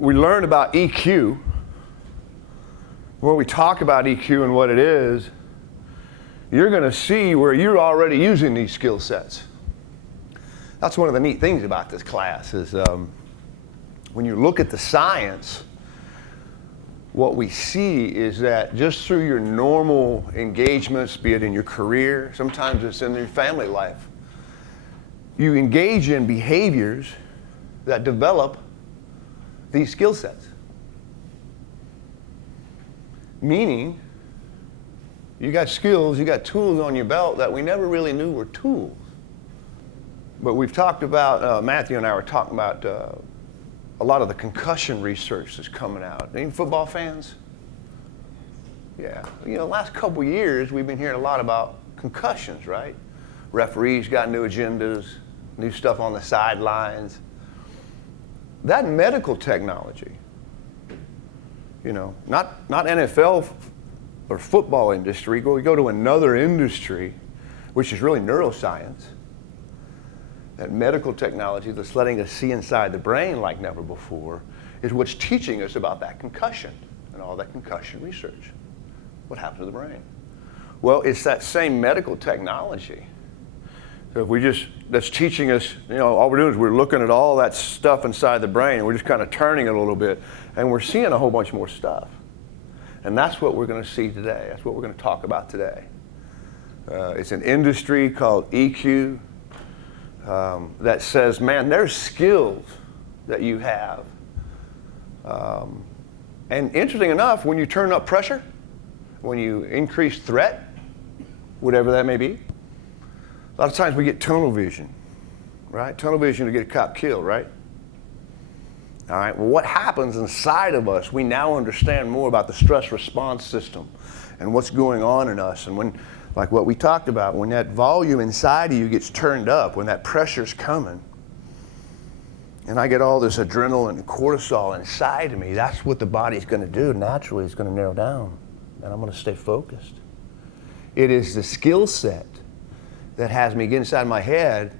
we learn about EQ, when we talk about EQ and what it is, you're going to see where you're already using these skill sets. That's one of the neat things about this class is when you look at the science, what we see is that just through your normal engagements, be it in your career, sometimes it's in your family life, you engage in behaviors that develop these skill sets. Meaning, you got skills, you got tools on your belt that we never really knew were tools. But we've talked about, Matthew and I were talking about a lot of the concussion research that's coming out. Any football fans? Yeah. You know, the last couple years, we've been hearing a lot about concussions, right? Referees got new agendas, new stuff on the sidelines. That medical technology, you know, not NFL or football industry, we go to another industry, which is really neuroscience. That medical technology that's letting us see inside the brain like never before is what's teaching us about that concussion and all that concussion research. What happens to the brain? Well, it's that same medical technology. So if that's teaching us, you know, all we're doing is we're looking at all that stuff inside the brain and we're just kind of turning it a little bit and we're seeing a whole bunch more stuff. And that's what we're going to see today. That's what we're going to talk about today. It's an industry called EQ that says, man, there's skills that you have. And interesting enough, when you turn up pressure, when you increase threat, whatever that may be, a lot of times we get tunnel vision, right? Tunnel vision to get a cop killed, right? All right, well, what happens inside of us, we now understand more about the stress response system and what's going on in us. And when, like what we talked about, when that volume inside of you gets turned up, when that pressure's coming, and I get all this adrenaline and cortisol inside of me, that's what the body's going to do. Naturally, it's going to narrow down, and I'm going to stay focused. It is the skill set that has me get inside my head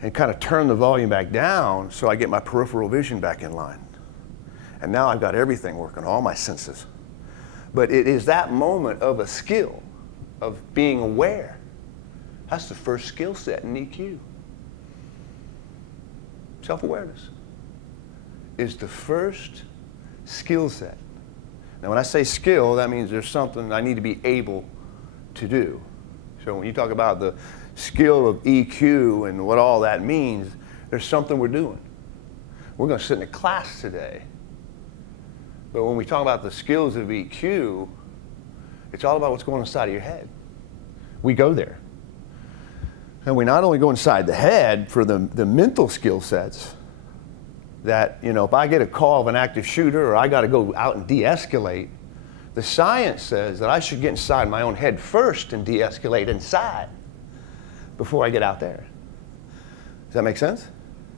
and kind of turn the volume back down so I get my peripheral vision back in line. And now I've got everything working, all my senses. But it is that moment of a skill, of being aware. That's the first skill set in EQ. Self-awareness is the first skill set. Now when I say skill, that means there's something I need to be able to do. So when you talk about the skill of EQ and what all that means, there's something we're doing. We're going to sit in a class today. But when we talk about the skills of EQ, it's all about what's going on inside of your head. We go there. And we not only go inside the head for the mental skill sets that, you know, if I get a call of an active shooter or I got to go out and de-escalate, the science says that I should get inside my own head first and de-escalate inside before I get out there. Does that make sense?